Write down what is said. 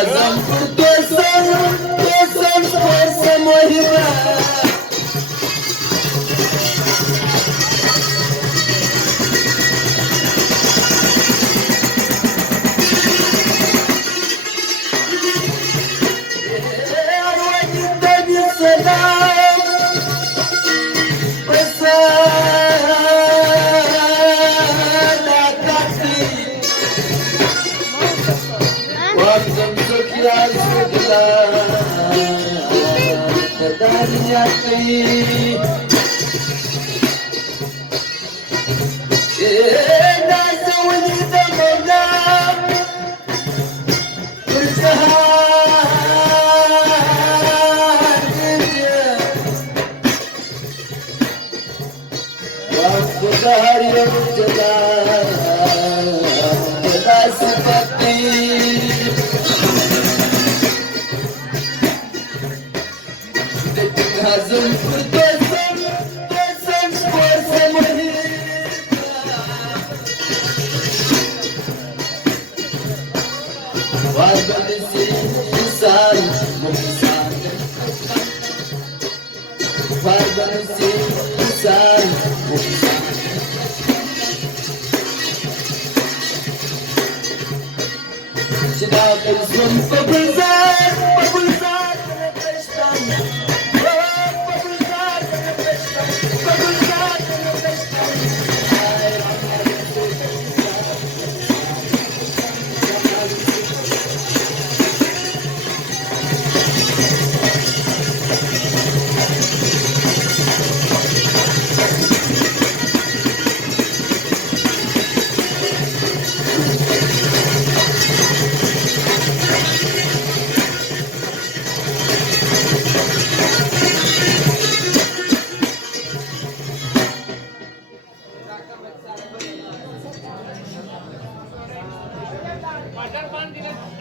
Bazam kurtulsam, kurtulsam, kurtulsam oyma. Arwahimden bir selam, besalakati. Wamzamzuk ya Sudlah, kedariyati. Nasa wajid Mawla, berjahan kerja. Waktu hari yang jelas, jelas seperti hazım kurtulsam, kurtulsam, kurtulsam var böylesi insan, muhsan. Var böylesi insan, muhsan. Çınar kızım babızar, babızar peşten. Babızar peşten, babızar peşten. Water पान दिलं